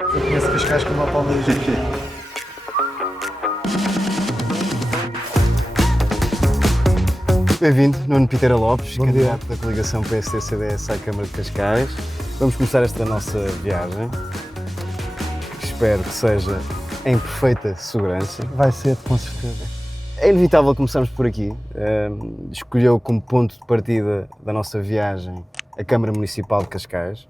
Eu conheço Cascais como a palma da mão. Bem-vindo, Nuno Piteira Lopes, Bom dia. candidato da coligação PSD-CDS à Câmara de Cascais. Vamos começar esta nossa viagem, que espero que seja em perfeita segurança. Vai ser, com certeza. É inevitável começarmos por aqui. Escolheu como ponto de partida da nossa viagem a Câmara Municipal de Cascais.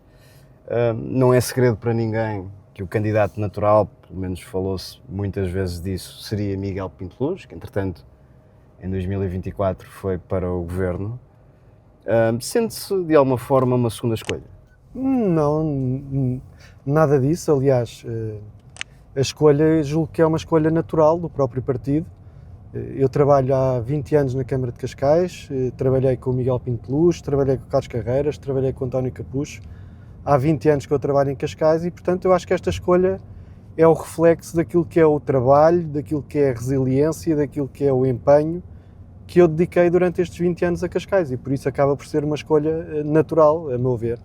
Não é segredo para ninguém que o candidato natural, pelo menos falou-se muitas vezes disso, seria Miguel Pinto Luz, que entretanto em 2024 foi para o governo. Sente-se de alguma forma uma segunda escolha? Não, nada disso. Aliás, a escolha, julgo que é uma escolha natural do próprio partido. Eu trabalho há 20 anos na Câmara de Cascais, trabalhei com o Miguel Pinto Luz, trabalhei com o Carlos Carreiras, trabalhei com o António Capucho. Há 20 anos que eu trabalho em Cascais e, portanto, eu acho que esta escolha é o reflexo daquilo que é o trabalho, daquilo que é a resiliência, daquilo que é o empenho que eu dediquei durante estes 20 anos a Cascais e por isso acaba por ser uma escolha natural, a meu ver.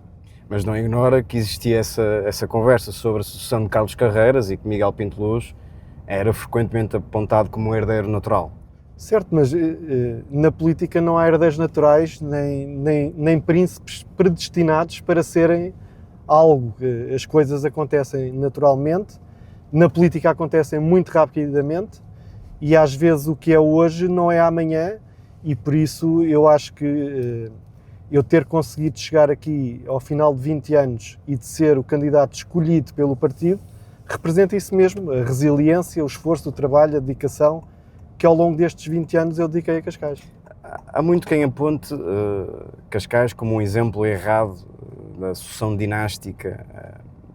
Mas não ignora que existia essa conversa sobre a sucessão de Carlos Carreiras e que Miguel Pinto Luz era frequentemente apontado como um herdeiro natural. Certo, mas na política não há herdeiros naturais nem príncipes predestinados para serem algo. As coisas acontecem naturalmente, na política acontecem muito rapidamente e às vezes o que é hoje não é amanhã e por isso eu acho que eu ter conseguido chegar aqui ao final de 20 anos e de ser o candidato escolhido pelo partido representa isso mesmo, a resiliência, o esforço, o trabalho, a dedicação que ao longo destes 20 anos eu dediquei a Cascais. Há muito quem aponte Cascais como um exemplo errado da sucessão dinástica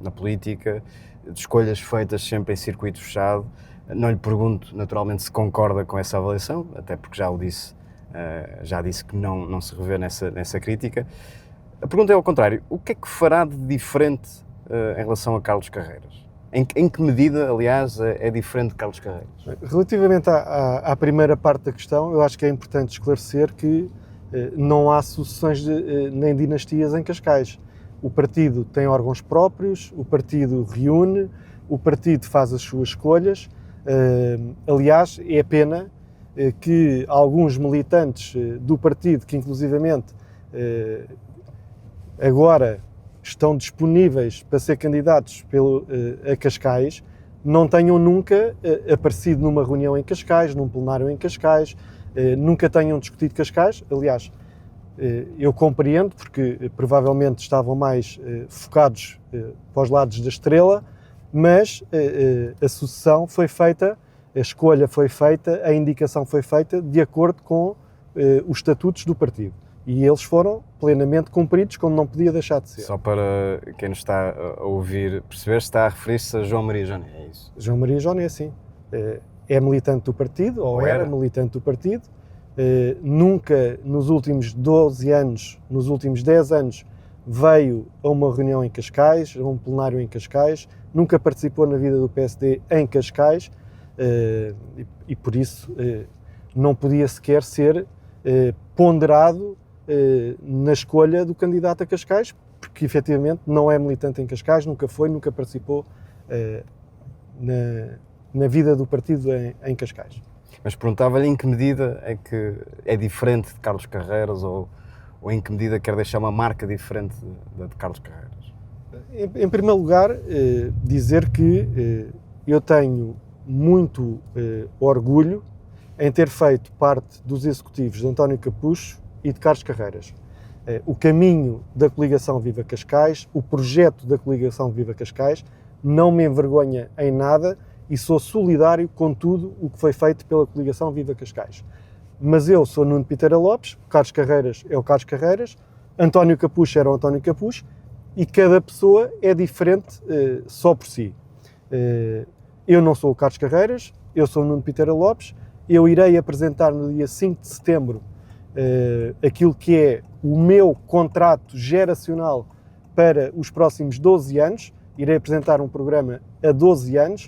na política, de escolhas feitas sempre em circuito fechado. Não lhe pergunto, naturalmente, se concorda com essa avaliação, até porque já disse que não se revê nessa crítica. A pergunta é ao contrário, o que é que fará de diferente em relação a Carlos Carreiras? Em que medida, aliás, é diferente de Carlos Carreiras? Relativamente à primeira parte da questão, eu acho que é importante esclarecer que não há sucessões nem dinastias em Cascais. O partido tem órgãos próprios, o partido reúne, o partido faz as suas escolhas. Aliás, é pena que alguns militantes do partido, que inclusivamente agora estão disponíveis para ser candidatos a Cascais, não tenham nunca aparecido numa reunião em Cascais, num plenário em Cascais, nunca tenham discutido Cascais. Aliás, eu compreendo, porque provavelmente estavam mais focados para os lados da estrela, mas a sucessão foi feita, a escolha foi feita, a indicação foi feita de acordo com os estatutos do partido. E eles foram plenamente cumpridos, como não podia deixar de ser. Só para quem nos está a ouvir perceber, está a referir-se a João Maria Joné, é isso? João Maria Joné, sim. É militante do partido, ou era militante do partido. Nunca, nos últimos 12 anos, nos últimos 10 anos, veio a uma reunião em Cascais, a um plenário em Cascais, nunca participou na vida do PSD em Cascais e por isso não podia sequer ser ponderado na escolha do candidato a Cascais, porque efetivamente não é militante em Cascais, nunca foi, nunca participou na vida do partido em Cascais. Mas perguntava-lhe em que medida é que é diferente de Carlos Carreiras ou em que medida quer deixar uma marca diferente da de Carlos Carreiras? Em primeiro lugar, dizer que eu tenho muito orgulho em ter feito parte dos executivos de António Capucho e de Carlos Carreiras. O caminho da coligação Viva Cascais, o projeto da coligação Viva Cascais, não me envergonha em nada e sou solidário com tudo o que foi feito pela coligação Viva Cascais. Mas eu sou Nuno Piteira Lopes, o Carlos Carreiras é o Carlos Carreiras, António Capucho era o António Capucho e cada pessoa é diferente só por si. Eu não sou o Carlos Carreiras, eu sou o Nuno Piteira Lopes, eu irei apresentar no dia 5 de setembro aquilo que é o meu contrato geracional para os próximos 12 anos, irei apresentar um programa a 12 anos,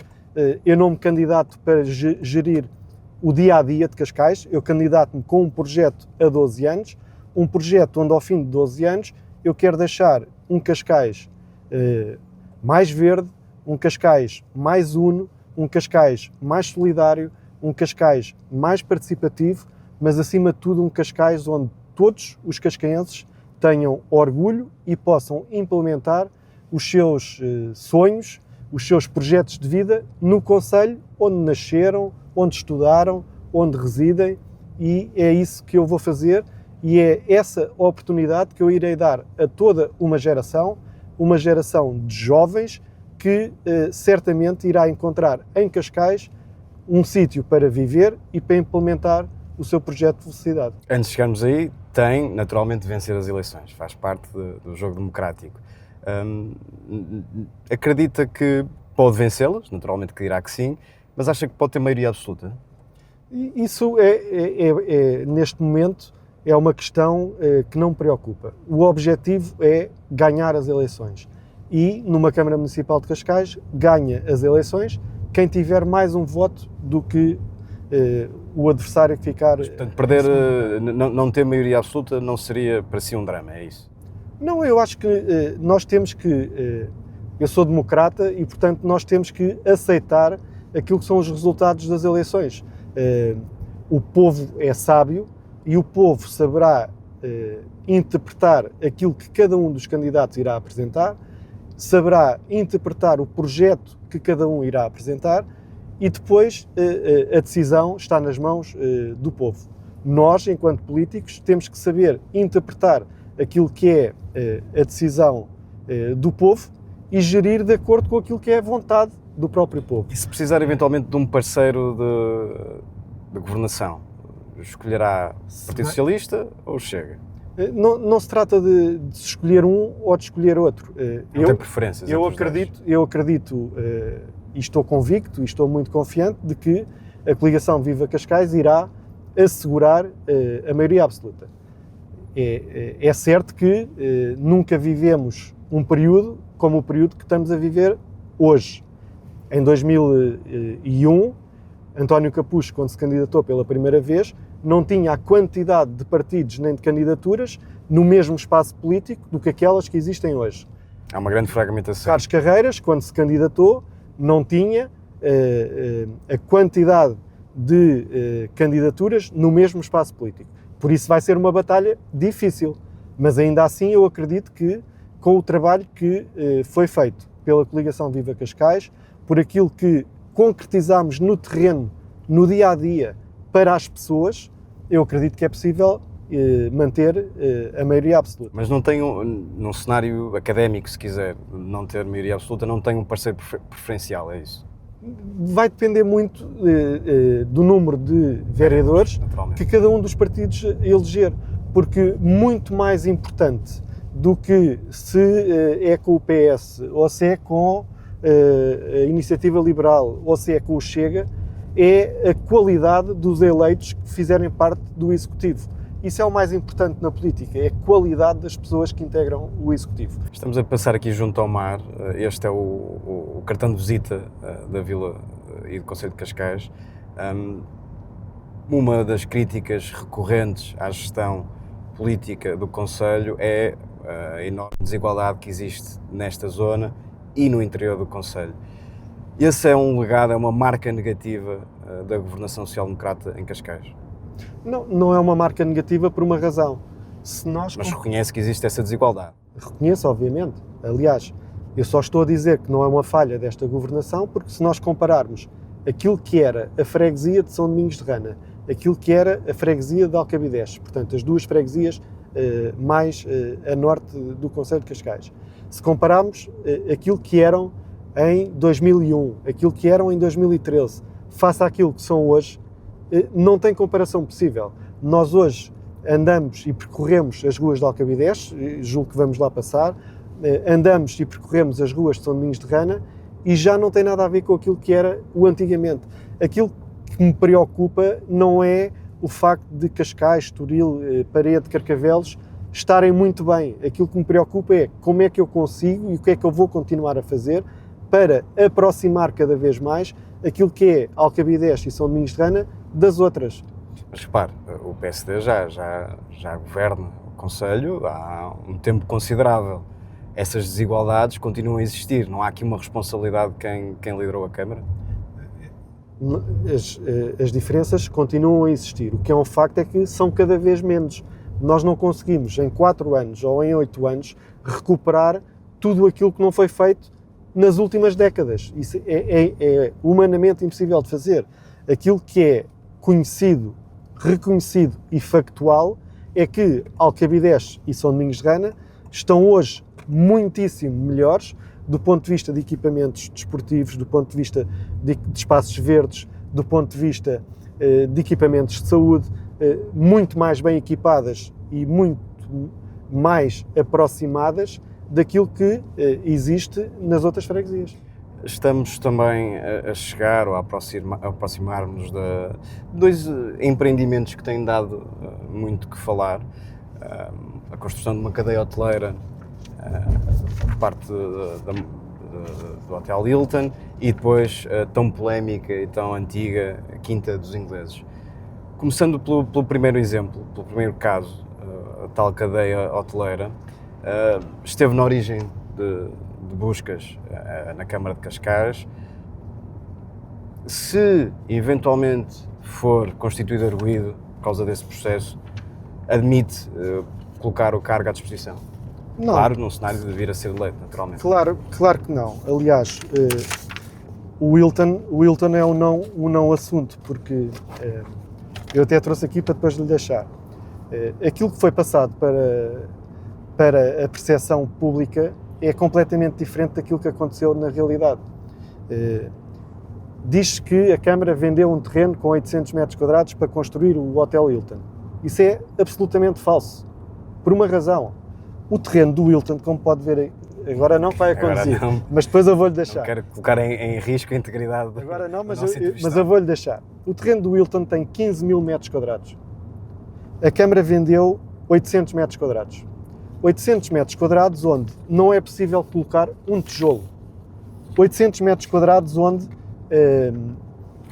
eu não me candidato para gerir o dia-a-dia de Cascais, eu candidato-me com um projeto a 12 anos, um projeto onde ao fim de 12 anos eu quero deixar um Cascais mais verde, um Cascais mais uno, um Cascais mais solidário, um Cascais mais participativo, mas acima de tudo um Cascais onde todos os cascaenses tenham orgulho e possam implementar os seus sonhos, os seus projetos de vida no concelho onde nasceram, onde estudaram, onde residem, e é isso que eu vou fazer e é essa oportunidade que eu irei dar a toda uma geração de jovens que certamente irá encontrar em Cascais um sítio para viver e para implementar o seu projeto de felicidade. Antes de chegarmos aí, tem naturalmente de vencer as eleições, faz parte do jogo democrático. Acredita que pode vencê-las, naturalmente que dirá que sim, mas acha que pode ter maioria absoluta? Isso neste momento é uma questão que não me preocupa. O objetivo é ganhar as eleições e numa Câmara Municipal de Cascais ganha as eleições quem tiver mais um voto do que o adversário que ficar... Mas, portanto, perder, não ter maioria absoluta não seria para si um drama, é isso? Não, eu acho que nós temos que... eu sou democrata e, portanto, nós temos que aceitar aquilo que são os resultados das eleições. O povo é sábio e o povo saberá interpretar aquilo que cada um dos candidatos irá apresentar, saberá interpretar o projeto que cada um irá apresentar e depois a decisão está nas mãos do povo. Nós, enquanto políticos, temos que saber interpretar aquilo que é a decisão do povo e gerir de acordo com aquilo que é a vontade do próprio povo. E se precisar eventualmente de um parceiro de governação, escolherá o Partido Socialista ou Chega? Não se trata de escolher um ou de escolher outro. Não tem preferências? Eu acredito e estou convicto e estou muito confiante de que a coligação Viva Cascais irá assegurar a maioria absoluta. É certo que nunca vivemos um período como o período que estamos a viver hoje. Em 2001, António Capucho, quando se candidatou pela primeira vez, não tinha a quantidade de partidos nem de candidaturas no mesmo espaço político do que aquelas que existem hoje. Há uma grande fragmentação. Carlos Carreiras, quando se candidatou, não tinha a quantidade de candidaturas no mesmo espaço político. Por isso vai ser uma batalha difícil, mas ainda assim eu acredito que com o trabalho que foi feito pela coligação Viva Cascais, por aquilo que concretizamos no terreno, no dia-a-dia, para as pessoas, eu acredito que é possível manter a maioria absoluta. Mas não tem, num cenário académico, se quiser, não ter maioria absoluta, não tem um parceiro preferencial, é isso? Vai depender muito do número de vereadores que cada um dos partidos eleger, porque muito mais importante do que se é com o PS, ou se é com a Iniciativa Liberal, ou se é com o Chega, é a qualidade dos eleitos que fizerem parte do Executivo. Isso é o mais importante na política, é a qualidade das pessoas que integram o Executivo. Estamos a passar aqui junto ao mar, este é o cartão de visita da Vila e do Concelho de Cascais. Uma das críticas recorrentes à gestão política do Concelho é a enorme desigualdade que existe nesta zona e no interior do Concelho. Esse é um legado, é uma marca negativa da governação social-democrata em Cascais? Não é uma marca negativa por uma razão. Mas reconhece que existe essa desigualdade? Reconheço, obviamente. Aliás, eu só estou a dizer que não é uma falha desta governação porque se nós compararmos aquilo que era a freguesia de São Domingos de Rana, aquilo que era a freguesia de Alcabidez, portanto as duas freguesias mais a norte do Concelho de Cascais, se compararmos aquilo que eram em 2001, aquilo que eram em 2013, face àquilo que são hoje, não tem comparação possível. Nós hoje andamos e percorremos as ruas de Alcabidez, julgo que vamos lá passar, andamos e percorremos as ruas de São Domingos de Rana e já não tem nada a ver com aquilo que era o antigamente. Aquilo que me preocupa não é o facto de Cascais, Estoril, Parede, Carcavelos estarem muito bem. Aquilo que me preocupa é como é que eu consigo e o que é que eu vou continuar a fazer para aproximar cada vez mais aquilo que é Alcabidez e São Domingos de Rana das outras. Mas repare, o PSD já governa o Concelho há um tempo considerável. essas desigualdades continuam a existir. Não há aqui uma responsabilidade de quem liderou a Câmara? As diferenças continuam a existir. O que é um facto é que são cada vez menos. Nós não conseguimos, em 4 anos ou em 8 anos, recuperar tudo aquilo que não foi feito nas últimas décadas. Isso é humanamente impossível de fazer. Aquilo que é conhecido, reconhecido e factual é que Alcabidez e São Domingos de Rana estão hoje muitíssimo melhores do ponto de vista de equipamentos desportivos, do ponto de vista de espaços verdes, do ponto de vista de equipamentos de saúde, muito mais bem equipadas e muito mais aproximadas daquilo que existe nas outras freguesias. Estamos também a chegar ou a aproximar-nos de 2 empreendimentos que têm dado muito que falar. A construção de uma cadeia hoteleira por parte do Hotel Hilton e depois a tão polémica e tão antiga Quinta dos Ingleses. Começando pelo primeiro exemplo, pelo primeiro caso, a tal cadeia hoteleira, esteve na origem de buscas na Câmara de Cascais. Se eventualmente for constituído arguido por causa desse processo, admite colocar o cargo à disposição? Não. Claro, num cenário de vir a ser eleito, naturalmente. Claro que não. Aliás, o Hilton é um não assunto, porque eu até trouxe aqui para depois lhe deixar. Aquilo que foi passado para a percepção pública é completamente diferente daquilo que aconteceu na realidade. Diz-se que a Câmara vendeu um terreno com 800 metros quadrados para construir o Hotel Hilton. Isso é absolutamente falso, por uma razão. O terreno do Hilton, como pode ver, agora não vai acontecer, não. Mas depois eu vou-lhe deixar. Não quero colocar em risco a integridade Agora não, mas da eu vou-lhe deixar. O terreno do Hilton tem 15 mil metros quadrados. A Câmara vendeu 800 metros quadrados. 800 metros quadrados onde não é possível colocar um tijolo. 800 metros quadrados onde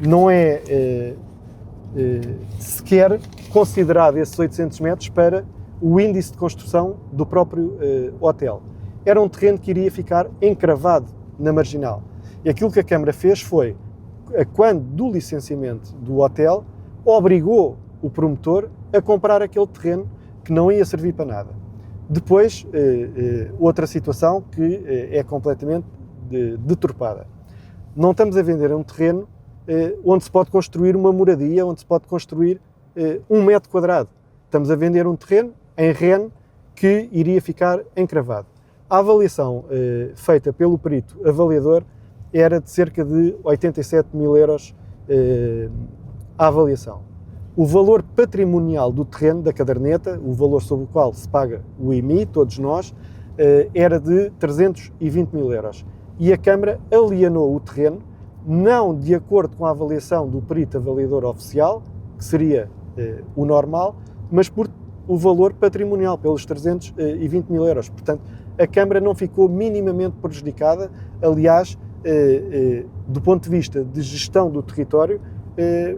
não é sequer considerado esses 800 metros para o índice de construção do próprio hotel. Era um terreno que iria ficar encravado na marginal. E aquilo que a Câmara fez foi, quando do licenciamento do hotel, obrigou o promotor a comprar aquele terreno que não ia servir para nada. Depois, outra situação que é completamente deturpada. Não estamos a vender um terreno onde se pode construir uma moradia, onde se pode construir 1 metro quadrado. Estamos a vender um terreno em REN que iria ficar encravado. A avaliação feita pelo perito avaliador era de cerca de 87 mil euros a avaliação. O valor patrimonial do terreno, da caderneta, o valor sobre o qual se paga o IMI, todos nós, era de 320 mil euros. E a Câmara alienou o terreno, não de acordo com a avaliação do perito avaliador oficial, que seria o normal, mas por o valor patrimonial, pelos 320 mil euros. Portanto, a Câmara não ficou minimamente prejudicada. Aliás, do ponto de vista de gestão do território,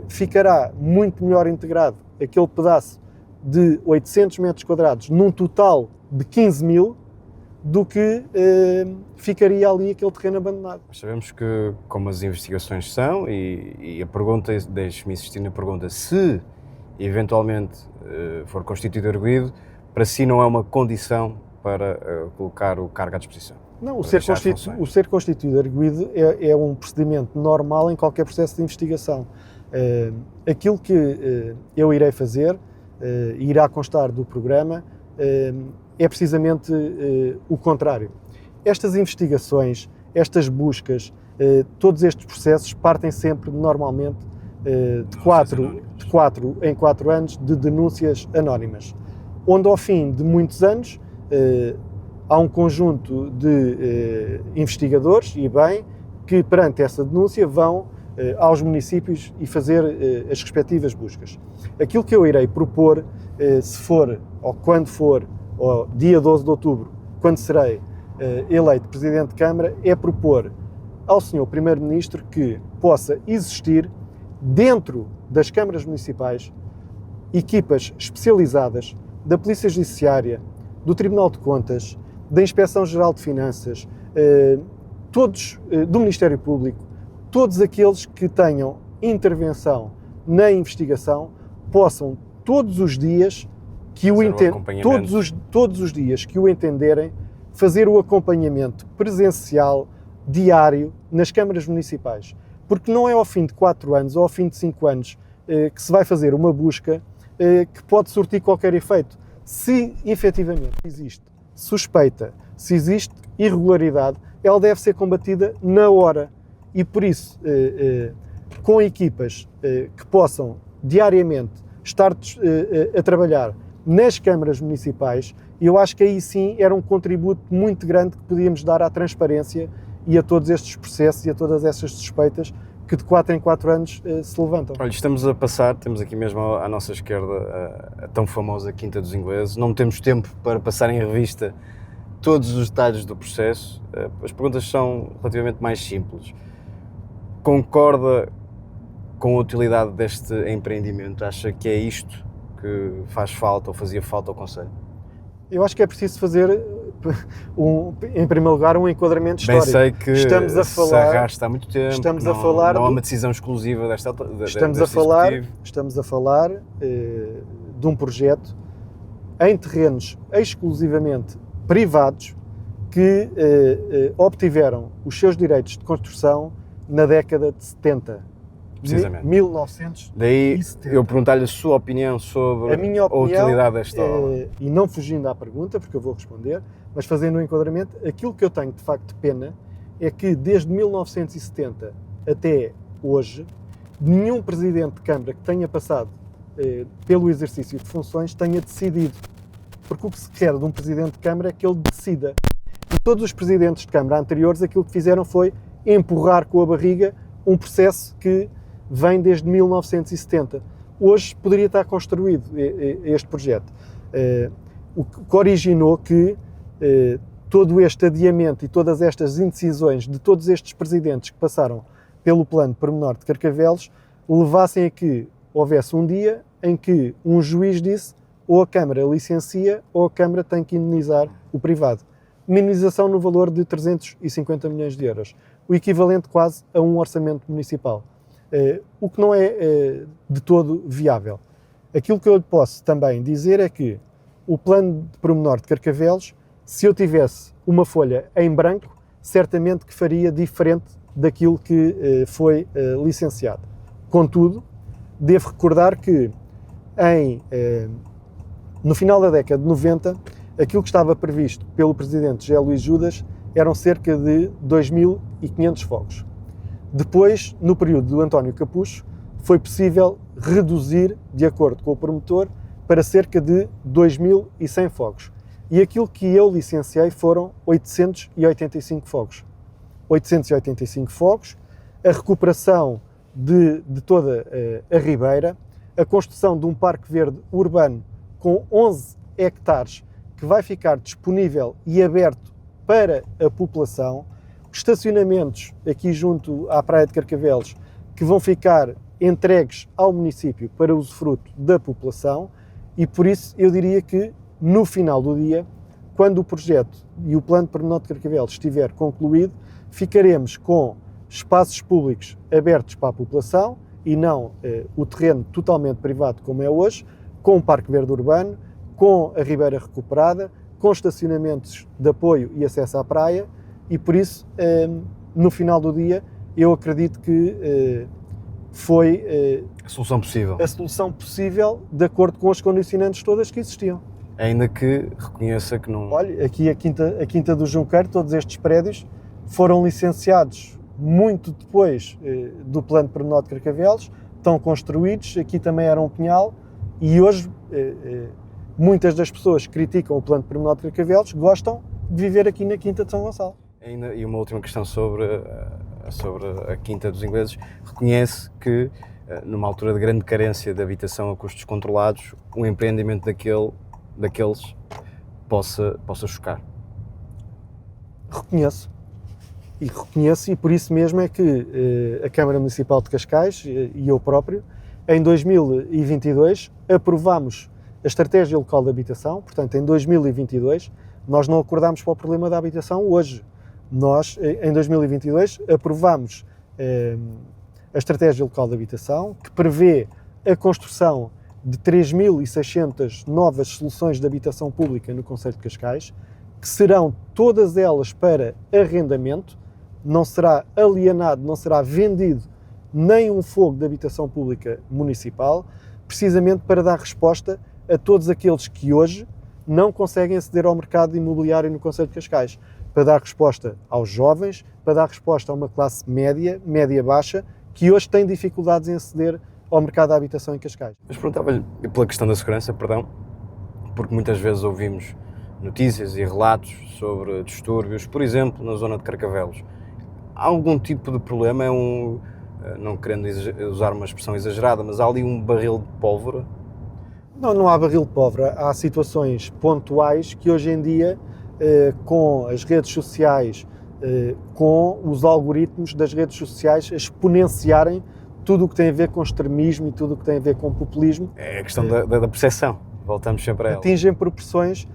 ficará muito melhor integrado aquele pedaço de 800 metros quadrados num total de 15 mil do que ficaria ali aquele terreno abandonado. Sabemos que, como as investigações são, e a pergunta, deixe-me insistir na pergunta, se eventualmente for constituído arguido, para si não é uma condição para colocar o cargo à disposição? Não, o ser constituído arguido é um procedimento normal em qualquer processo de investigação. Aquilo que eu irei fazer, irá constar do programa, é precisamente o contrário. Estas investigações, estas buscas, todos estes processos partem sempre, normalmente, de 4 em 4 anos de denúncias anónimas, onde ao fim de muitos anos há um conjunto de investigadores, e bem, que perante essa denúncia vão aos municípios e fazer as respectivas buscas. Aquilo que eu irei propor, se for, ou quando for, ou dia 12 de outubro, quando serei eleito Presidente de Câmara, é propor ao Sr. Primeiro-Ministro que possa existir, dentro das câmaras municipais, equipas especializadas da Polícia Judiciária, do Tribunal de Contas, da Inspeção-Geral de Finanças, todos do Ministério Público, todos aqueles que tenham intervenção na investigação, possam todos os dias que todos os dias que o entenderem, fazer o acompanhamento presencial, diário, nas câmaras municipais. Porque não é ao fim de 4 anos ou ao fim de 5 anos que se vai fazer uma busca que pode surtir qualquer efeito. Se efetivamente existe suspeita, se existe irregularidade, ela deve ser combatida na hora. E por isso, com equipas que possam diariamente estar a trabalhar nas câmaras municipais, eu acho que aí sim era um contributo muito grande que podíamos dar à transparência e a todos estes processos e a todas essas suspeitas que de 4 em 4 anos se levantam. Olha, estamos a passar, temos aqui mesmo à nossa esquerda a tão famosa Quinta dos Ingleses. Não temos tempo para passar em revista todos os detalhes do processo. As perguntas são relativamente mais simples. Concorda com a utilidade deste empreendimento? Acha que é isto que faz falta ou fazia falta ao Conselho? Eu acho que é preciso fazer, em primeiro lugar, um enquadramento histórico. Bem sei que estamos a falar, se arrasta há muito tempo, não há uma decisão exclusiva deste Estamos a falar de um projeto em terrenos exclusivamente privados que obtiveram os seus direitos de construção na década de 70. Precisamente. 1970. Daí eu perguntar-lhe a sua opinião sobre a utilidade desta obra. E não fugindo à pergunta, porque eu vou responder, mas fazendo um enquadramento, aquilo que eu tenho de facto de pena é que desde 1970 até hoje, nenhum Presidente de Câmara que tenha passado pelo exercício de funções tenha decidido. Porque o que se quer de um Presidente de Câmara é que ele decida. E todos os Presidentes de Câmara anteriores aquilo que fizeram foi empurrar com a barriga um processo que vem desde 1970. Hoje poderia estar construído este projeto. O que originou que todo este adiamento e todas estas indecisões de todos estes presidentes que passaram pelo plano pormenor de Carcavelos levassem a que houvesse um dia em que um juiz disse ou a Câmara licencia ou a Câmara tem que indemnizar o privado. Uma indemnização no valor de 350 milhões de euros, o equivalente quase a um orçamento municipal. O que não é de todo viável. Aquilo que eu lhe posso também dizer é que o plano de pormenor de Carcavelos, se eu tivesse uma folha em branco, certamente que faria diferente daquilo que foi licenciado. Contudo, devo recordar que no final da década de 90, aquilo que estava previsto pelo Presidente José Luís Judas eram cerca de 2.500 fogos. Depois, no período do António Capucho, foi possível reduzir, de acordo com o promotor, para cerca de 2.100 fogos. E aquilo que eu licenciei foram 885 fogos. 885 fogos, a recuperação de toda a Ribeira, a construção de um parque verde urbano com 11 hectares que vai ficar disponível e aberto para a população, estacionamentos aqui junto à Praia de Carcavelos que vão ficar entregues ao município para usufruto da população e por isso eu diria que no final do dia, quando o projeto e o plano de pormenor de Carcavelos estiver concluído, ficaremos com espaços públicos abertos para a população e não o terreno totalmente privado como é hoje, com um parque verde urbano, com a Ribeira recuperada, com estacionamentos de apoio e acesso à praia e por isso, no final do dia, eu acredito que foi a solução possível de acordo com as condicionantes todas que existiam. Ainda que reconheça que não... Olha, aqui a Quinta do Junqueiro, todos estes prédios foram licenciados muito depois do plano de pormenor de Carcavelos, estão construídos, aqui também era um pinhal e hoje muitas das pessoas que criticam o plano de pormenor de Carcavelos gostam de viver aqui na Quinta de São Gonçalo. E uma última questão sobre a Quinta dos Ingleses. Reconhece que, numa altura de grande carência de habitação a custos controlados, um empreendimento daqueles possa chocar? Reconheço e por isso mesmo é que a Câmara Municipal de Cascais e eu próprio, em 2022, aprovámos a Estratégia Local de Habitação, portanto em 2022, Nós não acordámos para o problema da habitação hoje. Nós, em 2022, aprovámos a Estratégia Local de Habitação, que prevê a construção de 3.600 novas soluções de habitação pública no concelho de Cascais, que serão todas elas para arrendamento, não será alienado, não será vendido nem um fogo de habitação pública municipal, precisamente para dar resposta a todos aqueles que hoje não conseguem aceder ao mercado imobiliário no concelho de Cascais, para dar resposta aos jovens, para dar resposta a uma classe média, média-baixa, que hoje tem dificuldades em aceder ao mercado da habitação em Cascais. Mas perguntava-lhe pela questão da segurança, perdão, porque muitas vezes ouvimos notícias e relatos sobre distúrbios, por exemplo, na zona de Carcavelos. Há algum tipo de problema? Não querendo usar uma expressão exagerada, mas há ali um barril de pólvora? Não há barril de pólvora. Há situações pontuais que hoje em dia, com as redes sociais, com os algoritmos das redes sociais a exponenciarem tudo o que tem a ver com extremismo e tudo o que tem a ver com populismo. É a questão da percepção, voltamos sempre a ela. Atingem proporções,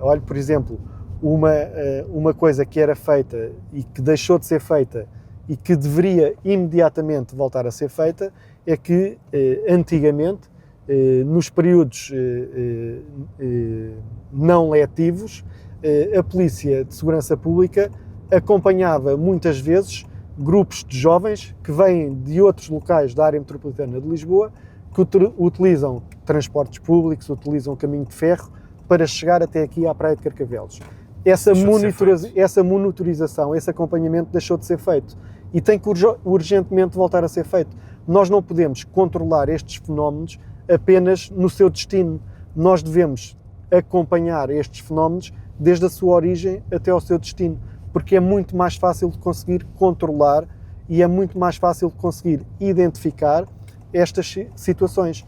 olha, por exemplo, uma coisa que era feita e que deixou de ser feita e que deveria imediatamente voltar a ser feita, é que antigamente, nos períodos não letivos, a Polícia de Segurança Pública acompanhava muitas vezes grupos de jovens que vêm de outros locais da área metropolitana de Lisboa, que utilizam transportes públicos, utilizam caminho de ferro para chegar até aqui à Praia de Carcavelos. Essa monitorização, esse acompanhamento deixou de ser feito e tem que urgentemente voltar a ser feito. Nós não podemos controlar estes fenómenos apenas no seu destino. Nós devemos acompanhar estes fenómenos desde a sua origem até ao seu destino, porque é muito mais fácil de conseguir controlar e é muito mais fácil de conseguir identificar estas situações,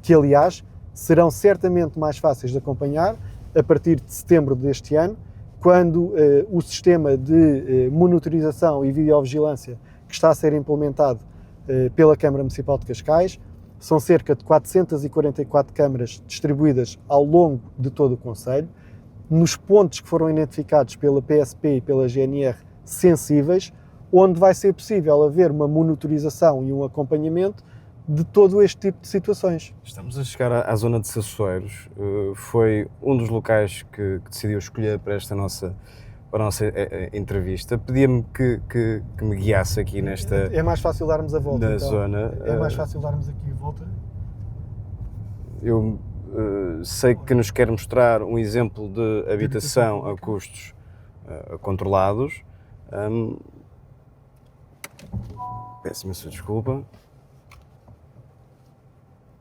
que aliás serão certamente mais fáceis de acompanhar a partir de setembro deste ano, quando o sistema de monitorização e videovigilância que está a ser implementado pela Câmara Municipal de Cascais, são cerca de 444 câmaras distribuídas ao longo de todo o concelho, nos pontos que foram identificados pela PSP e pela GNR sensíveis, onde vai ser possível haver uma monitorização e um acompanhamento de todo este tipo de situações. Estamos a chegar à zona de Sassueiros. Foi um dos locais que decidiu escolher para a nossa entrevista. Pedia-me que me guiasse aqui nesta... É mais fácil darmos a volta, na então. zona. É mais fácil darmos aqui a volta. Eu sei que nos quer mostrar um exemplo de habitação a custos controlados. Peço imensa desculpa.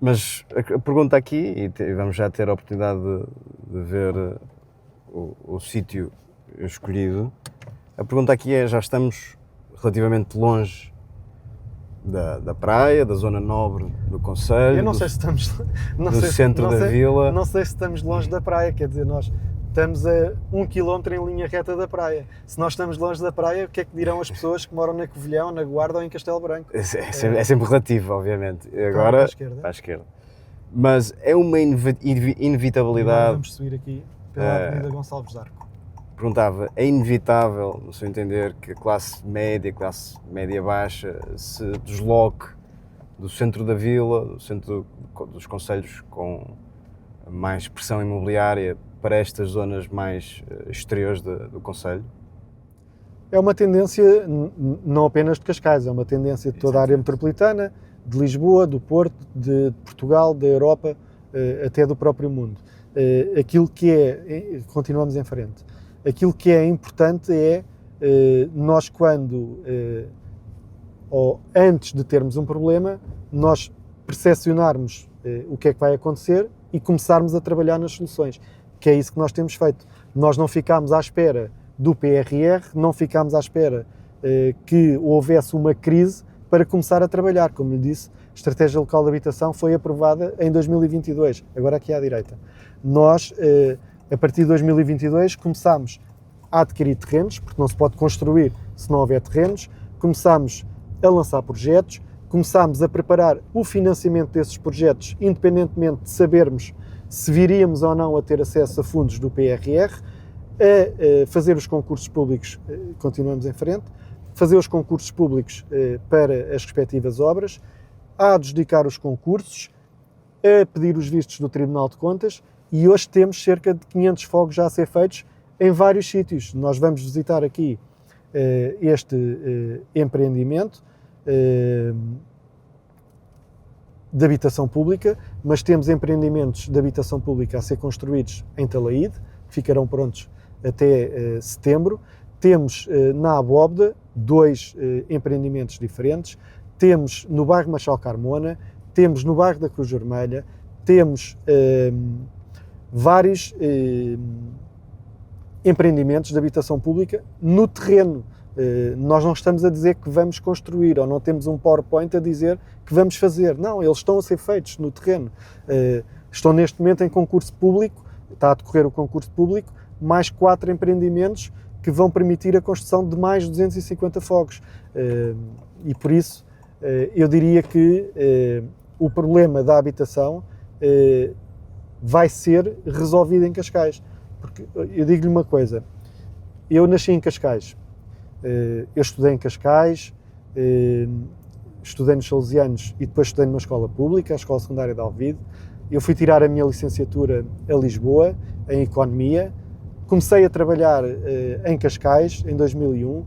Mas a pergunta aqui, e vamos já ter a oportunidade de ver o sítio escolhido, a pergunta aqui é: já estamos relativamente longe da praia, da zona nobre do concelho? Eu não sei se estamos... do centro da vila? Não sei se estamos longe da praia, quer dizer, nós estamos a 1 km em linha reta da praia. Se nós estamos longe da praia, o que é que dirão as pessoas que moram na Covilhão, na Guarda ou em Castelo Branco? É sempre relativo, obviamente. Agora, para a esquerda. Mas é uma inevitabilidade... Agora vamos subir aqui pela Avenida Gonçalves d'Arco. Perguntava, é inevitável, no seu entender, que a classe média baixa, se desloque do centro da vila, do centro dos concelhos com mais pressão imobiliária, para estas zonas mais exteriores do concelho? É uma tendência não apenas de Cascais, é uma tendência de toda a área metropolitana, de Lisboa, do Porto, de Portugal, da Europa, até do próprio mundo. Aquilo que é, continuamos em frente, aquilo que é importante é nós ou antes de termos um problema, nós percepcionarmos o que é que vai acontecer e começarmos a trabalhar nas soluções, que é isso que nós temos feito. Nós não ficámos à espera do PRR, não ficámos à espera que houvesse uma crise para começar a trabalhar. Como lhe disse, a Estratégia Local de Habitação foi aprovada em 2022, agora aqui à direita. Nós, a partir de 2022, começámos a adquirir terrenos, porque não se pode construir se não houver terrenos, começámos a lançar projetos, começámos a preparar o financiamento desses projetos, independentemente de sabermos se viríamos ou não a ter acesso a fundos do PRR, a fazer os concursos públicos, continuamos em frente, fazer os concursos públicos para as respectivas obras, a adjudicar os concursos, a pedir os vistos do Tribunal de Contas, e hoje temos cerca de 500 fogos já a ser feitos em vários sítios. Nós vamos visitar aqui este empreendimento de habitação pública, mas temos empreendimentos de habitação pública a ser construídos em Talaíde, que ficarão prontos até setembro. Temos na Abóbeda 2 empreendimentos diferentes, temos no bairro Machel Carmona, temos no bairro da Cruz Vermelha, temos vários empreendimentos de habitação pública no terreno. Nós não estamos a dizer que vamos construir, ou não temos um PowerPoint a dizer que vamos fazer. Não, eles estão a ser feitos no terreno. Estão neste momento em concurso público, está a decorrer o concurso público, mais 4 empreendimentos que vão permitir a construção de mais 250 fogos. E por isso eu diria que o problema da habitação vai ser resolvido em Cascais. Porque eu digo-lhe uma coisa, eu nasci em Cascais, eu estudei em Cascais, estudei nos Salesianos e depois estudei numa escola pública, a Escola Secundária de Alvide. Eu fui tirar a minha licenciatura a Lisboa, em Economia. Comecei a trabalhar em Cascais, em 2001,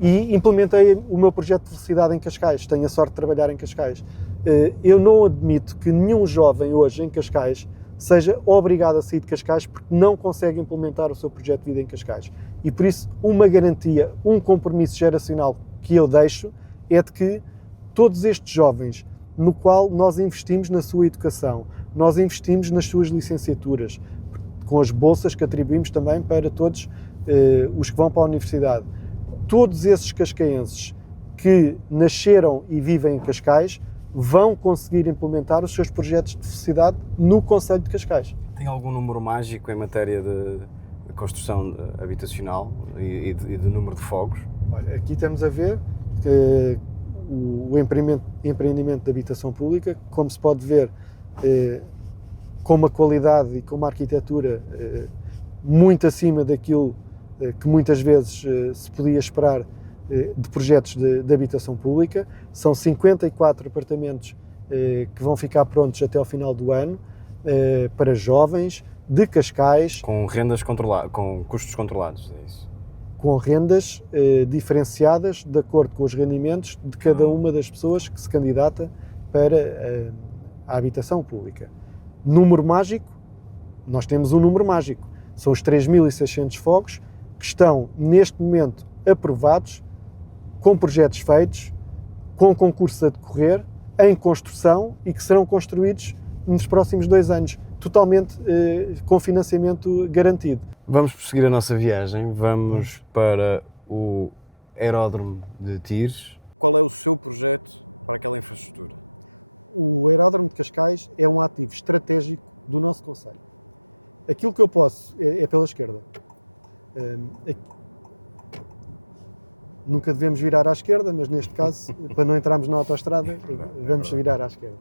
e implementei o meu projeto de felicidade em Cascais. Tenho a sorte de trabalhar em Cascais. Eu não admito que nenhum jovem hoje em Cascais seja obrigado a sair de Cascais porque não consegue implementar o seu projeto de vida em Cascais. E por isso, uma garantia, um compromisso geracional que eu deixo é de que todos estes jovens, no qual nós investimos na sua educação, nós investimos nas suas licenciaturas, com as bolsas que atribuímos também para todos os que vão para a universidade. Todos esses cascaenses que nasceram e vivem em Cascais vão conseguir implementar os seus projetos de felicidade no concelho de Cascais. Tem algum número mágico em matéria de construção habitacional e de número de fogos? Olha, aqui estamos a ver que o empreendimento de habitação pública, como se pode ver, com uma qualidade e com uma arquitetura muito acima daquilo que muitas vezes se podia esperar de projetos de habitação pública. São 54 apartamentos que vão ficar prontos até ao final do ano, para jovens, de Cascais. Com rendas controladas, com custos controlados, é isso? Com rendas diferenciadas de acordo com os rendimentos de cada uma das pessoas que se candidata para a habitação pública. Número mágico, nós temos um número mágico, são os 3.600 fogos que estão neste momento aprovados, com projetos feitos, com concursos a decorrer, em construção e que serão construídos nos próximos 2 anos, totalmente com financiamento garantido. Vamos prosseguir a nossa viagem, vamos para o aeródromo de Tires. Qual é o seu projeto para aquela infraestrutura? O aeródromo de Cascais é um ativo estratégico do nosso concelho. Aquilo que eu posso é pela esquerda. Nunca devemos virar à esquerda, mas neste caso, para não entrarmos na autoestrada, vamos virar à esquerda.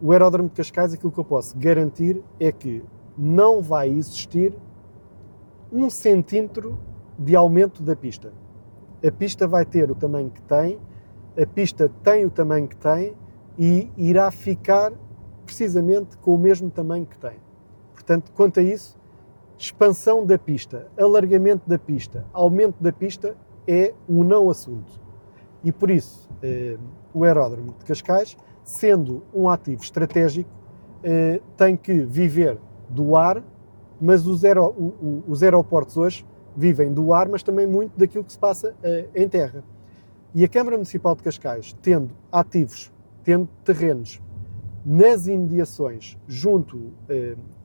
O aeródromo de Cascais, aquilo que eu posso garantir é que não vai existir 1 centímetro de aumento da pista. A pista vai ter o tamanho que tem, a pista tem o tamanho que tem e irá ficar precisamente com o mesmo tamanho que tem. Portanto, quanto a isso, expansão da pista, alargamento da pista, aumento da pista é um não assunto. E por isso, o aeródromo de Cascais, sendo um ativo estratégico, tem que viver do ar, mas os aeroportos hoje vivem do ar, mas também muito daquilo que se passa em terra. E a Câmara Municipal de Cascais, tendo ativos, tendo terrenos nas imediações junto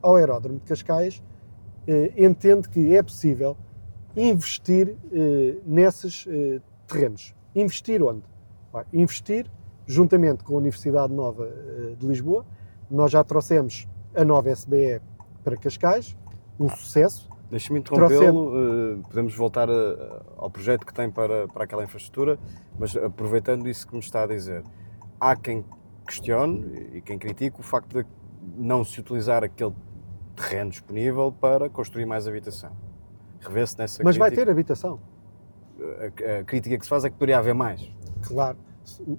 ao aeródromo de Cascais, entende que é possível investir nesses terrenos. Investir onde? Investir juntamente com a Universidade Nova de Lisboa. Nós já trouxemos a nova SBE para Cascais, um sucesso. Deixe-me interrompê-lo, podemos voltar ao projeto que tem para aquela infraestrutura, mas aproveitando isso que me está a dizer, há quem questiono e quem critica o facto de não se utilizar aquele terreno disponível para construir mais habitação. Revê-se nessa Mas vai crítica. ter habitação. A crítica que se faz é que poderia haver mais. Claro.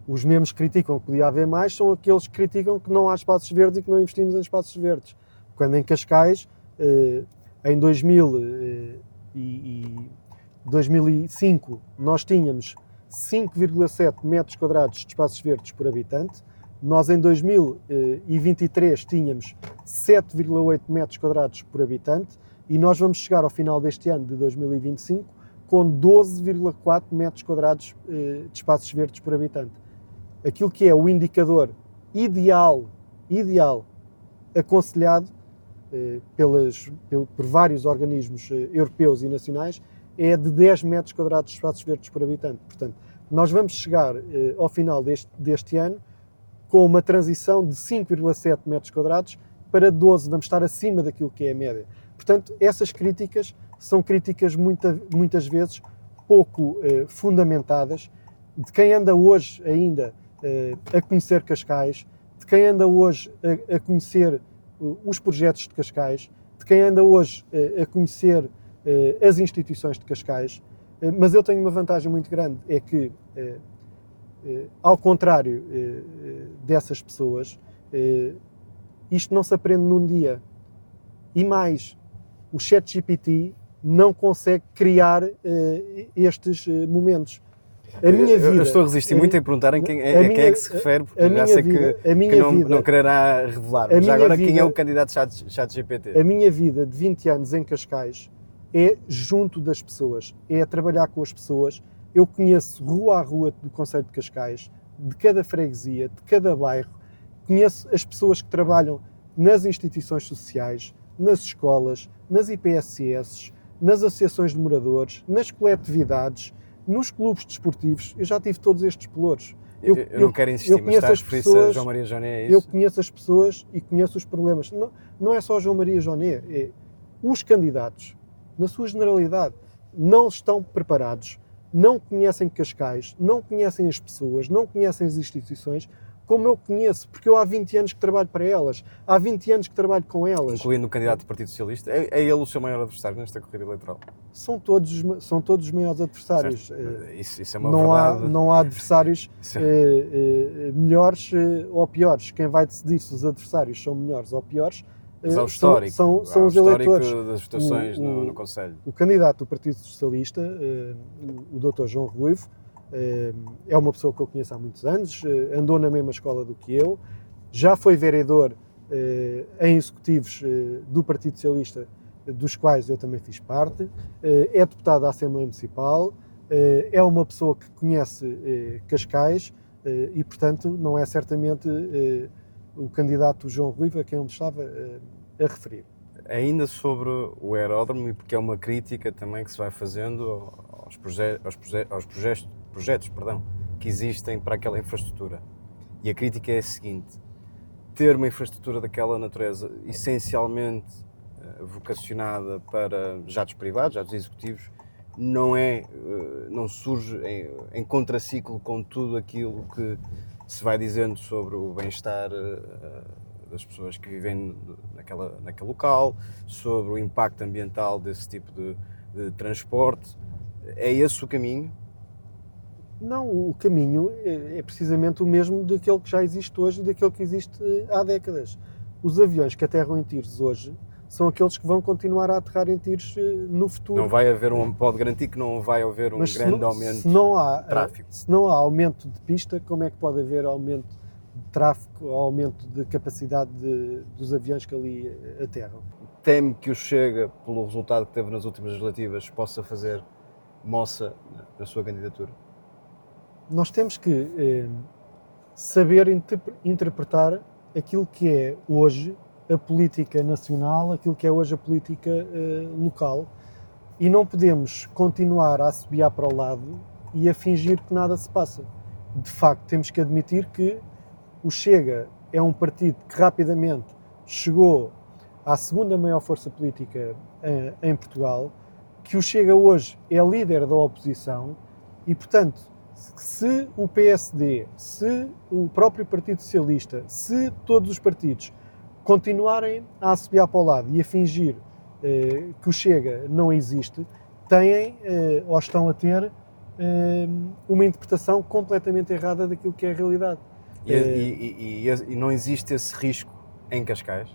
Os mesmos que criticam que podia haver mais são aqueles que criticam que não há espaços verdes e que não investimos em espaços verdes. Quando em Cascais, em 2005, nós tínhamos 5,7 metros quadrados de espaços verdes por habitante. Nós, em 2023, tínhamos 7,8 metros quadrados por habitante e nós vamos chegar ao final deste ano, de 2025, com 12,4 metros quadrados de espaços verdes por habitante. Aquilo que é o indicador ideal, aconselhado por vários organismos europeus e nacionais, é de 10 metros quadrados de espaços verdes por habitante. Portanto, nós vamos chegar ao final deste ano com uma transição de 5,7 metros quadrados para 12, vamos estar acima daquilo que é a média. Portanto, essas críticas são críticas muitas vezes pouco fundamentadas, de quem anda hoje ainda a conhecer Cascais, de quem anda hoje a conhecer os projetos de Cascais, de quem anda hoje a conhecer as instituições de Cascais. Mas eu tenho uma vantagem muito grande, é que, ao contrário dessas pessoas, isto não se aprende num dia. E mais, o ChatGPT não consegue criar estes momentos. A minha vida... Eu estou a resistir muito em perguntar quem é que se refere, porque já sei que não quererá revelar. Mas agora, quem é o candidato ChatGPT? A minha vida de 20 anos em Cascais é junto das pessoas, é trabalhar com as pessoas. Eu conheço rua a rua do concelho de Cascais, de cada freguesia, de cada bairro. Conheço as pessoas que trabalham nas instituições sociais, nas escolas, nas IPSS, nas associações de moradores, nas coletividades, nos clubes desportivos. Eu já tive todos estes pelouros. Eu não quero insistir, mas está a referir-se a João Maria Joné, é isso? Eu conheço as pessoas e conheço os problemas. Não é só João Maria Joné, é os candidatos, na sua generalidade, não estão preparados, não conhecem Cascais, não conhecem as pessoas, não conhecem as instituições, como eu conheço, porque eu há 20 anos que trabalho para elas, há 20 anos que trabalho com elas. Incluindo o candidato do Partido Socialista, é ele o seu maior adversário nesta corrida eleitoral? São todos os maiores adversários. Isso é uma verdade. Não há adversários melhores ou piores. Quem vai decidir se os adversários são melhores ou piores mas ao histórico, são os eleitores. Das votações no Conselho. O candidato do Partido Socialista, o Dr. João Ruivo, é uma pessoa que eu conheço há muitos anos, andou na mesma escola do que eu, já foi vereador em executivos do Partido Socialista, dos quais eu também fiz parte, é deputado da Assembleia Municipal, é uma pessoa que conhece Cascais e, portanto, não é certamente o candidato João Ruivo a quem eu me estava a referir. Ainda sobre o aeródromo, e porque é uma crítica também que se vai fazendo aos projetos que existem para aquela infraestrutura. E a crítica é a seguinte: ter uma infraestrutura daquela natureza, essencialmente vocacionada para jatos privados, jatos executivos, não surge em contraciclo com tudo aquilo que se vai dizendo sobre o bem-estar das pessoas que vivem naquele local, sobre o impacto ambiental desse tipo de transporte. É esse o caminho? Não, o caminho é precisamente o mesmo daquele que já existe hoje e daquele que existe há décadas. Os aviões que aterram em Tires hoje são aqueles que vão continuar a aterrar em Tires no futuro. Não vai haver pode garantir que não vai haver grande aumento de tráfego. Se não há aumento de pista, como é que pode haver aumento de tráfego, aumento de capacidade dos aviões que ali aterram? Teme que o Chega, pelo resultado que teve nas últimas legislativas, possa fazer moça na sua candidatura? Nós temos que saber interpretar aquilo que é hoje a política nacional, aquilo que é hoje a política local, e não podemos continuar a assobiar para o lado e a fingir que nada se passa. De facto, temos que admitir que o Chega é um partido que rapidamente chegou à segunda maior força política em Portugal, que o Chega hoje é líder da oposição e, portanto, Se o PSD, se o próprio Partido Socialista, se todos os partidos continuarem a assobiar para o lado e a fingir que o Chega não existe, têm ou estão a ter uma interpretação completamente errada daquilo que é a realidade. E não existe esse risco em Cascais?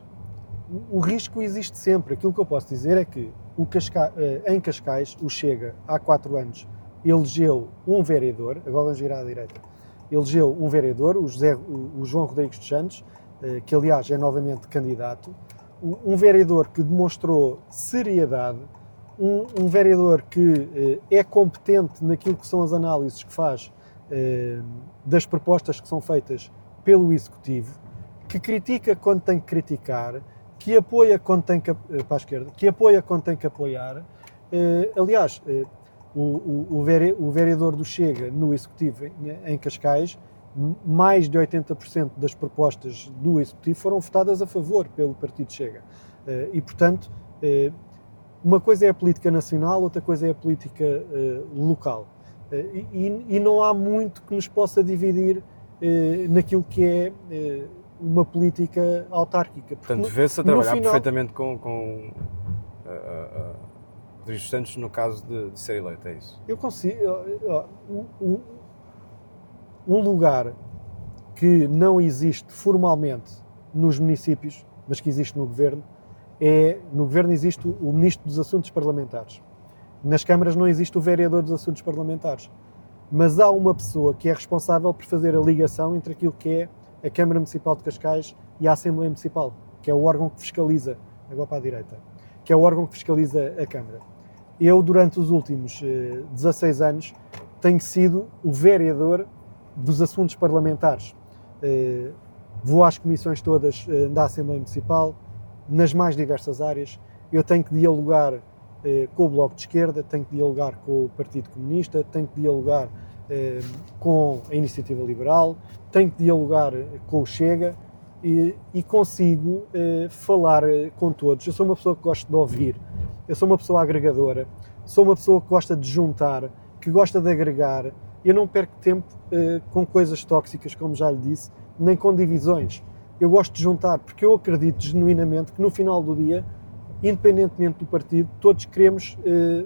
O risco existe sempre. Aquilo que eu posso dizer é que em Cascais, o Chega, há 4 anos, elegeu um vereador, agora vamos virar à direita, elegeu um vereador, o João Rodrigues dos Santos, que aliás é novamente candidato, um vereador que demonstrou seriedade, um vereador que é competente naquilo que são as análises que faz das propostas que são feitas pelo Executivo, que critica quando tem que criticar, que apoia quando tem que, para a esquerda, que apoia quando tem que apoiar. Aliás, o vereador do Chega no Executivo em Cascais, mais de 80% das propostas do Executivo foram votadas a favor pelo Partido Chega. E, portanto, uma coisa é a política nacional, outra coisa é a política local. E não há muito que nos possa dividir naquilo que é uma política autárquica. Portanto, vê-se a trabalhar perfeitamente com Rodrigues dos Santos no caso de ser eleito, é isso? Eu consigo. Um lugar que não existe formalmente nos municípios, mas que existe no Governo, no Governo existe o Ministro dos Assuntos Parlamentares. Nas câmaras não existe o Vereador dos Assuntos Parlamentares. Mas há uma pessoa que é responsável por fazer a ligação entre aquilo que é a Câmara Municipal de Cascais e a Assembleia Municipal, que é o órgão que fiscaliza, agora para a direita, que é o órgão que fiscaliza a Câmara. Eu, durante os últimos 16 anos, tenho sido o vereador dos assuntos parlamentares. Vou às comissões todas da Assembleia Municipal, nas mais diversas áreas. Eu tenho que dialogar com o Bloco de Esquerda, tenho que dialogar com o Partido Comunista, tenho que dialogar com a Iniciativa Liberal, tenho que dialogar com o Chega e consigo falar com todos. Eu sou uma pessoa que gosta de ouvir, eu sou uma pessoa agregadora, sou uma pessoa que gosta de juntar, que gosta de agregar. Eu não perco tempo com coisas tóxicas, como já lhe disse, nem com divisões. Eu gosto de juntar, porque eu acredito genuinamente que no final do dia, independentemente do partido, todos queremos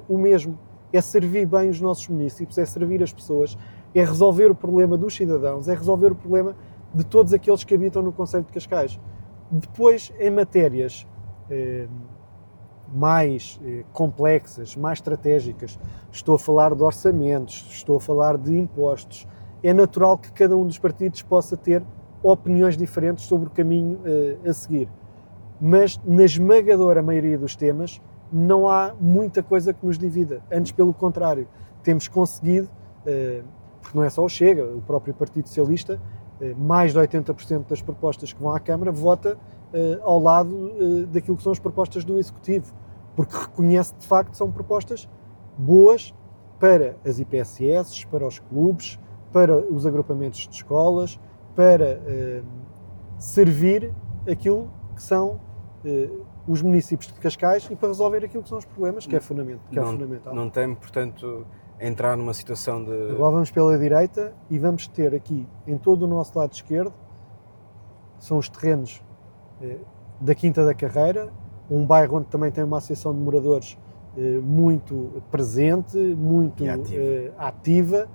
o mesmo. É servir bem os nossos municípios, é servir as pessoas, é resolver o problema dos cidadãos, é resolver o problema de todos aqueles que habitam no concelho de Cascais. Depois, em matérias mais complexas, mais estratégicas, estou a falar de orçamentos, estou a falar de impostos, é natural que cada um dos partidos possa ter opiniões diferentes sobre o caminho a seguir. Mas, na esmagadora maioria dos temas, não há muita coisa que nos divida. Antes, pelo contrário, temos conseguido, porque não é só o Chega, o próprio Partido Socialista, mais de 80% das propostas que vão à Câmara vota ao lado daquilo que são as propostas do Executivo, porque reconhece de facto que são propostas boas para as IPSS, para os clubes, para os agrupamentos de escolas, para servir aquilo que são os municípios de Cascais e para resolver aquilo que são os problemas, que é fundamental. Não tem, portanto, entrar numa situação de... Agora vamos pela direita e vamos ter aqui, em todo o nosso lado esquerdo, são os terrenos da Quinta da Carreira, um bairro onde também tem uma associação de moradores muito presente, muito ativa,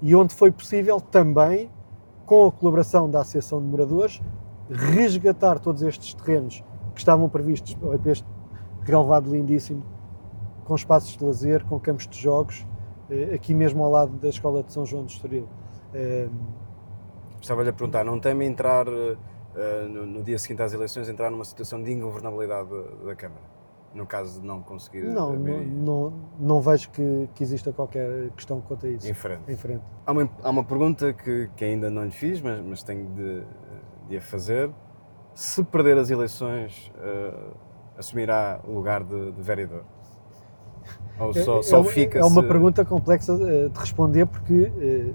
e onde foi possível também, com a colaboração da associação de moradores, resgatar todos estes terrenos que estavam previstos para este relevado lindíssimo, com espaços de lazer, com campos de jogos, aqui mesmo ao lado da Escola de São João do Estoril. Estava-lhe a perguntar, não teme entrar, no dia seguinte às eleições, entrar numa situação de ingovernabilidade da Câmara, no caso de não conseguir... Não vejo que exista qualquer questão quanto a isso. Em frente. Há uma pergunta que ainda não lhe fiz, mas tenho de a fazer. Se perder as eleições, assumirá o lugar de vereador? Ou só fica... É uma pergunta complexa de responder, porque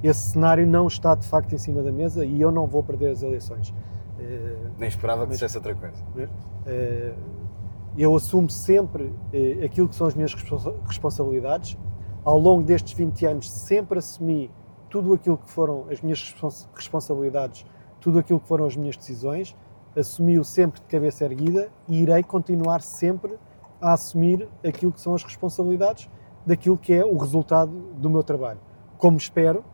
esse cenário não está de facto em cima da mesa e eu não vou perder as eleições. Nem esperava que dissesse outra coisa. Eu assumo sempre aquilo que são as minhas responsabilidades. Ao longo destes 20 anos sempre assumi tudo aquilo que foram as minhas responsabilidades, tudo aquilo que foram as minhas decisões, assumi-o sempre de cabeça erguida e irei continuar sempre a assumir aquilo que são as responsabilidades daquilo que é o resultado do meu trabalho. Como espero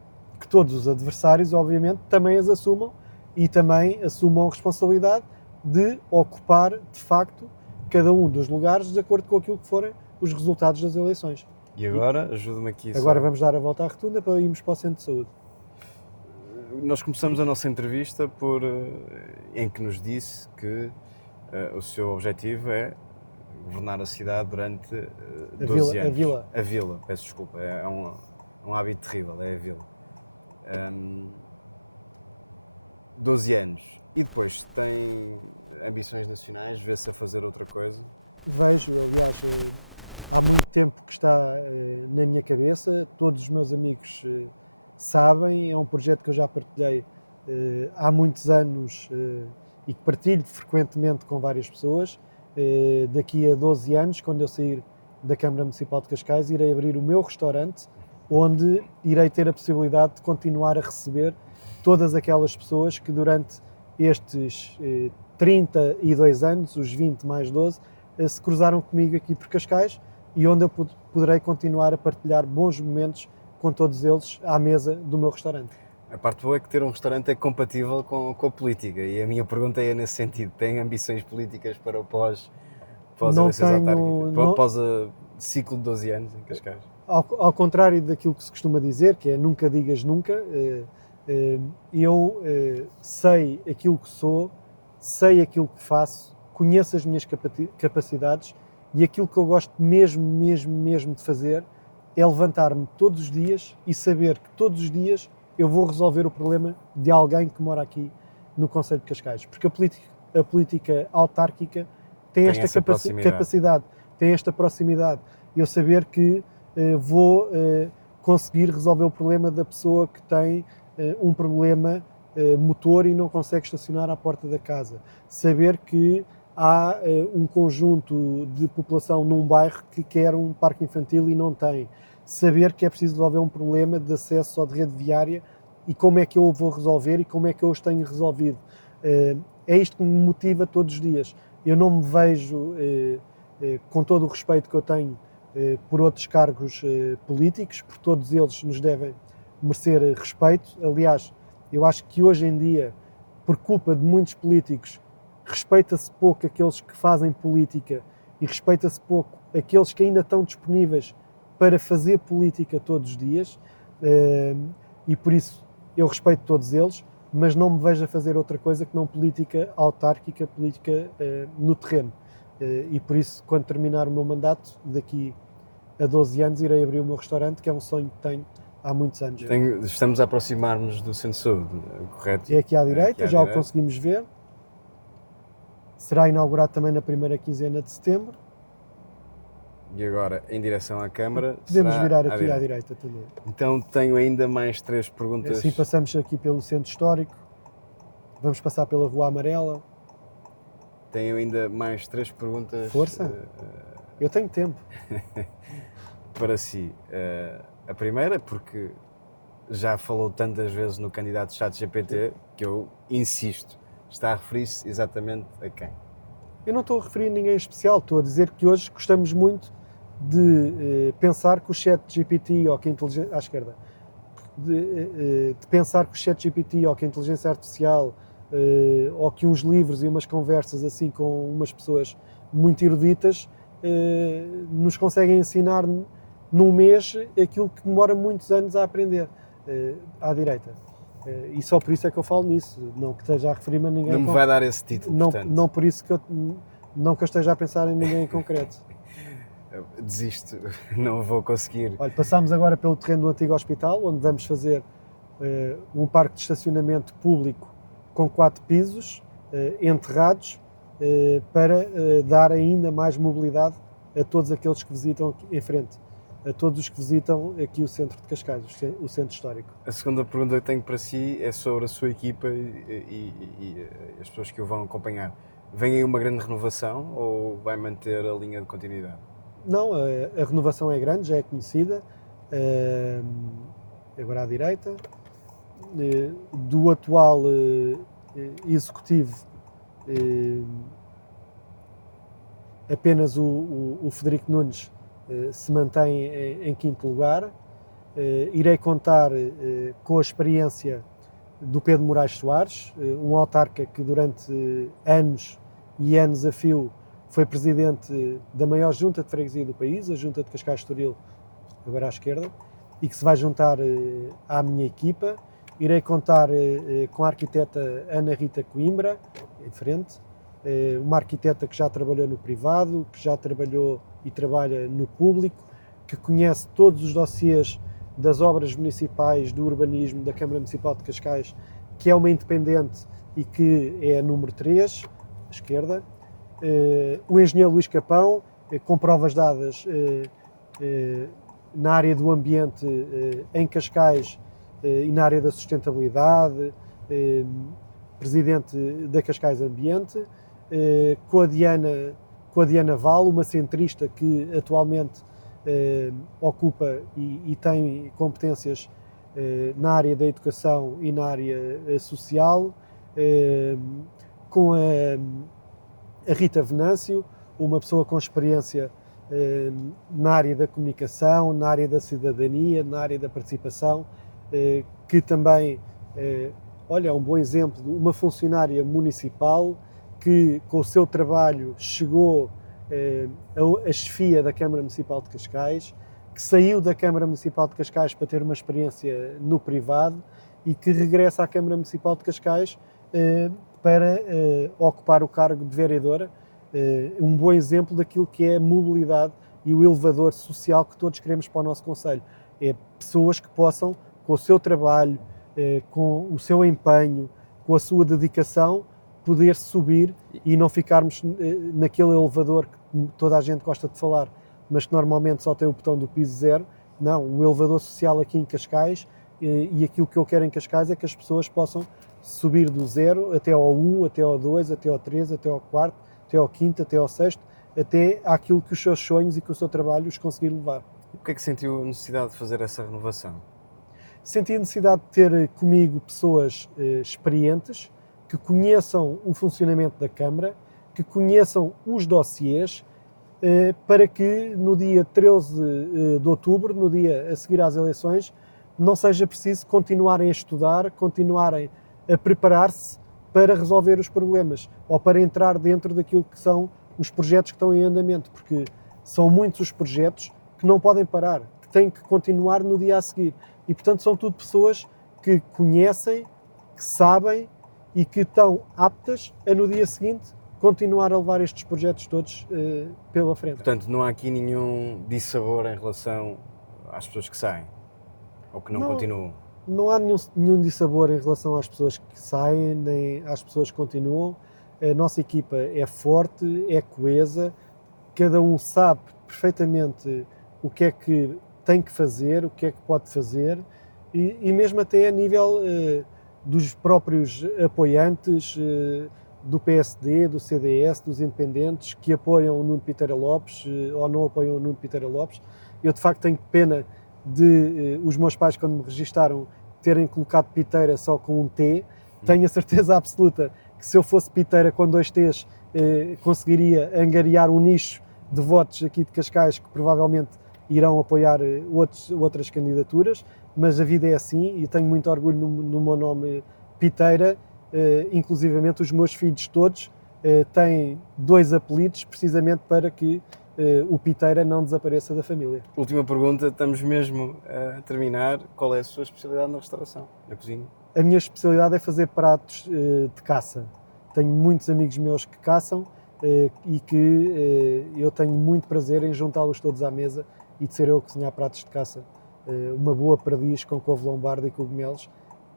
que todos os adversários, obviamente, também as assumam e também assumam a responsabilidade de ocupar, de facto, cada um dos lugares de acordo com aquilo que forem os resultados das eleições. E agora, ajuda-me aqui. Agora vamos dar a volta à rotunda para irmos para o Centro de Saúde. Nós começamos a nossa entrevista em que nos disse que o seu objetivo é governar a cidade durante 12 anos. A vila, peço desculpa, é um hábito terrível, é a vila. 12 anos. E depois tem ambições nacionais, vê-se a fazer outra coisa? Vejo, aliás, há muito tempo que está na minha cabeça, todos os meus amigos sabem, é um projeto que eu já partilhei há muitos anos e que partilho frequentemente com várias pessoas. Daqui a 12 anos, quando eu sair da Câmara Municipal de Cascais, irei abrir o meu restaurante, onde irei ter a possibilidade de continuar a receber todas aquelas pessoas que durante estes 32 anos, os 20 mais 12, se cruzaram comigo aqui por Cascais e onde eu poderei continuar a partilhar bons momentos com todos eles à mesa do meu restaurante. A parte boa é que ter um restaurante é compatível com a política e a minha pergunta é nesse sentido. Tem ambições políticas para o pós-eleições autárquicas? Pós o ciclo de 12 anos em Cascais? Ao contrário daquilo que se costuma dizer, que é nunca digas nunca, eu sei aquilo que sou, sei aquilo que faço, conheço as minhas capacidades e aquilo que eu gosto mesmo de fazer é levantar-me todos os dias e saber que todos os dias eu vou resolver o problema de alguém que mora aqui no Concelho de Cascais. Porque a política autárquica tem esta capacidade, tem esta proximidade. Eu saber que vou conseguir resolver o problema da pessoa que tem um problema motor e não consegue estacionar à porta da casa. Saber que há um conjunto de população num bairro que quer um parque infantil e não tem. Saber que é preciso resolver um problema de acesso à rede viária e como é que eu o vou resolver e como é que eu os tenho resolvido. É isto que me motiva todos os dias. Eu não me vejo, com todo o respeito que eu tenho por outros cargos políticos, por todos eles nos devem merecer respeito. Aliás, eu acho que hoje em dia, por culpa de muitos políticos, respeita-se pouco aqueles que fazem política e respeita-se pouco aqueles que ainda estão disponíveis para fazer política todos os dias, e por isso eu respeito todos eles, mas não me vejo a fazer outra coisa que não política autárquica, política no terreno. E por isso, quando terminar o meu mandato, daqui a 12 anos, irei abrir o meu restaurante, que é um sonho que tenho há muitos anos. Estamos a aproximar-nos do Centro de Saúde, correto? É aqui à direita, já o conseguimos ver. Será inaugurado também na primeira quinzena de setembro. E agora, em direção à Câmara... Podemos virar aqui à direita também. Então tenho ainda mais 3 perguntas. Assim passamos aqui pelo Centro Histórico, vamos passar pela Rua Amarela. Tenho ainda mais 3 perguntas... Força! Eu tenho tempo. Para si. A primeira, porque já falou tantas vezes no candidato ChatGPT, que eu insisto, está a referir-se exatamente a quem? Eu não estou a referir a ninguém especial, estou a dizer que hoje gostamos muito de pensar que o ChatGPT ou que a inteligência... à esquerda. De pensar que o ChatGPT ou que a inteligência artificial ou que uns livros e umas conversas assim com umas pessoas muito eruditas nos conseguem ensinar num mês aquilo que demora muitos anos a aprender à direita. E só por isso é que eu falo nisso, não que esteja a referir-me a ninguém. Não me vai dar esse título, portanto. Não por isso que eu esteja a pensar em ninguém em concreto. Desisto, não vou conseguir. Olha, passámos agora pelo terreno do antigo hospital, onde vamos fazer um parque de estacionamento público com 4 pisos, enterrados, para dar ainda mais mobilidade a todos aqueles que visitam aqui em frente, a todos os que visitam aqui o centro de Cascais, o centro histórico. A segunda pergunta que tenho para si é sobre a sua equipa e as pessoas que o vão acompanhar. Vem aí uma grande renovação ou vai manter a linha de continuidade? Não, a renovação é grande, já é conhecida. agora à direita. Do atual executivo, apenas o Frederico Nunes se mantém em quinto lugar. Irei contar com a experiência do Pedro Moraes Soares, um autarca que durante anos e anos a fio foi presidente da maior junta de freguesia do país, a Junta de Cascais-Estoril, agora à esquerda, e que se vai juntar à minha equipa. Irei contar com a arquiteta Ana Rita Coimbra, em frente, uma arquiteta que já trabalhou no privado, que já trabalhou e trabalha no público, que conhece todos os dossiês das obras municipais, do urbanismo, da Câmara Municipal de Cascais, que é uma independente e que é a número 3, à esquerda. O engenheiro Luís Capão, com provas dadas na área do ambiente em Cascais e na área da sustentabilidade, presidente da Cascais Ambiente, com a Diana Val, uma centrista que atualmente ocupa e tem competências na área da educação e na área social, com a Rita Venâncio, uma pessoa com experiência na área da comunicação, na área da cidadania, na área da participação, que também, olha, é um bom exemplo de uma funcionária municipal que, com o seu trabalho, chegou a chefia da Câmara Municipal de Cascais, que saiu da Câmara Municipal de Cascais para ter uma experiência no privado e que regressa à Câmara Municipal de Cascais para ocupar o cargo de vereadora. Um bom exemplo daquilo que é a mobilidade e o elevador social que todos queremos para o nosso concelho. É pessoas que possam, com o seu trabalho, com o seu empenho, com a sua dedicação, poder subir e não ficarmos naquele elevador que toda a gente gosta de falar, mas que normalmente só tem o botão do piso zero. Não, o elevador social aqui em Cascais, e aquilo que eu quero em Cascais é que as pessoas possam subir do 0 até ao 1, até ao 2, até ao 3, até ao 4, até ao 5º, até ao 6º, até àquilo que os seus sonhos e que o seu trabalho os conseguir levar. E porquê é que sentiu necessidade de fazer essa renovação? Senti a necessidade de ter comigo pessoas experientes, que conheçam o funcionamento da Câmara, que conheçam os dossiês, para que no dia 13 de outubro, no dia a seguir às eleições, não seja preciso continuarem a estudar, continuarem a preparar-se para resolver os problemas ou para entrar dentro daquilo que são os projetos que estão em andamento, porque são muitos os projetos que não podem parar, que têm que continuar no dia a seguir. E, portanto, são tudo pessoas que conhecem, que sabem e que estão aptas a, no dia seguinte, continuar a levar estes projetos todos pela frente. Portanto, não há aqui nenhum dissabor em relação às pessoas que saem ou que não continuam? Não há nenhum dissabor em relação às pessoas que saem, nem às pessoas que continuam. A nossa equipa é forte, é coesa, cada um sabe perfeitamente o que é que tem que fazer, o que é que pode fazer, e mesmo até a nível dos próprios apoiantes do PSD, do CDS, dos independentes, que apoiam o Nuno Piteira Lopes ou não apoiam o Nuno Piteira Lopes. Eu, de facto, tenho pena de os meus pais, quando me registaram, terem colocado Piteira só com um T. Tenho a certeza absoluta que, se eu fosse Piteira com 2 T's, conseguiria angariar um nicho de votos aqui de Cascais que provavelmente irão apoiar outras candidaturas, mas a vida é assim e tenho muito orgulho no meu nome Piteira. Inclusivamente os meus filhos todos têm 2 apelidos, precisamente para que o Piteira não desapareça da família. Última pergunta, estamos mesmo a terminar. Qual é a sua especialidade na restauração, na cozinha? A minha especialidade é fazer pratos de caça. Tenho muitos amigos meus que caçam e que eu tenho muito prazer em juntá-los todos à mesa e de ser eu a cozinhar pratos de caça. Uma boa perdiz com couve lombarda e cogumelos,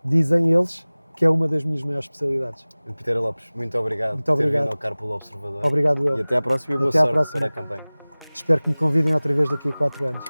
dizem eles que é uma das minhas maiores especialidades. Piteira Lopes, muito obrigado muito por ter obrigado. vindo ao Carpool Observador. Obrigado eu. E até à próxima e boa Até à sorte próxima. para a campanha. Espero que me convidem outra vez daqui a 4 anos.